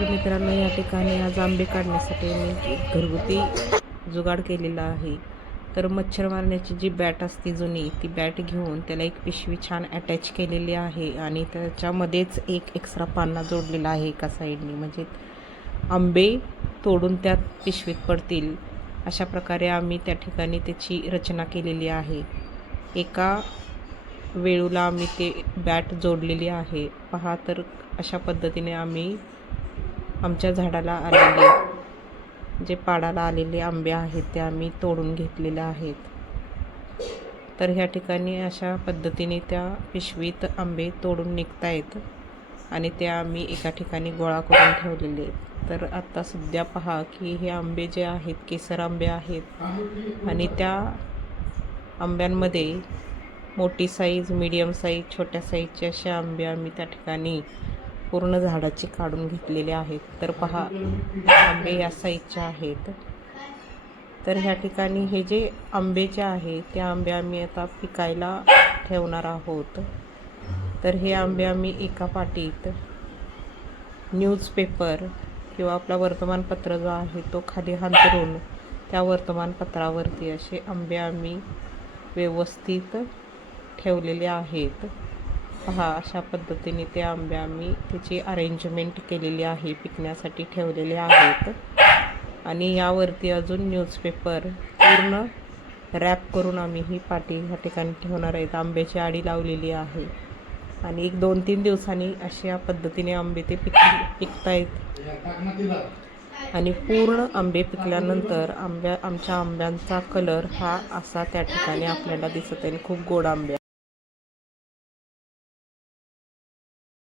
तर मित्रांनो, या ठिकाणी आज आंबे काढण्यासाठी मी एक घरगुती जुगाड केलेला आहे. तर मच्छर मारण्याची जी बॅट असते जुनी, ती बॅट घेऊन त्याला एक पिशवी छान अटॅच केलेली आहे आणि त्याच्यामध्येच एक एक्स्ट्रा पाना जोडलेला आहे एका साईडने, म्हणजे आंबे तोडून त्यात पिशवीत पडतील अशा प्रकारे आम्ही त्या ठिकाणी त्याची रचना केलेली आहे. एका वेळूला आम्ही ते बॅट जोडलेली आहे. पहा, तर अशा पद्धतीने आम्ही आमच्या झाडाला आलेले, जे पाडाला आलेले आंबे आहेत ते आम्ही तोडून घेतलेले आहेत. तर ह्या ठिकाणी अशा पद्धतीने त्या पिशवीत आंबे तोडून निघतायत आणि ते आम्ही एका ठिकाणी गोळा करून ठेवलेले आहेत. तर आत्ता सध्या पहा की हे आंबे जे आहेत केसर आंबे आहेत आणि त्या आंब्यांमध्ये मोठी साईज, मीडियम साईज, छोट्या साईजचे असे आंबे आम्ही त्या ठिकाणी पूर्ण झाडाचे काढून घेतलेले आहेत. तर पहा, आंबे या साईजचे आहेत. तर ह्या ठिकाणी हे जे आंबे जे आहे ते आंबे आम्ही आता पिकायला ठेवणार आहोत. तर हे आंबे आम्ही एका पाटीत न्यूजपेपर किंवा आपला वर्तमानपत्र जो आहे तो खाली हांतरून त्या वर्तमानपत्रावरती असे आंबे आम्ही व्यवस्थित ठेवलेले आहेत. पहा, अशा पद्धतीने ते आंबे आम्ही त्याची अरेंजमेंट केलेली आहे, पिकण्यासाठी ठेवलेले आहेत. आणि यावरती अजून न्यूजपेपर पूर्ण रॅप करून आम्ही ही पाटी ह्या ठिकाणी ठेवणार आहेत. आंब्याची आडी लावलेली आहे आणि एक 2-3 दिवसांनी अशा पद्धतीने आंबे ते पिकतायत आणि पूर्ण आंबे पिकल्यानंतर आमच्या आंब्यांचा कलर हा असा त्या ठिकाणी आपल्याला दिसत आहे. खूप गोड आंबे.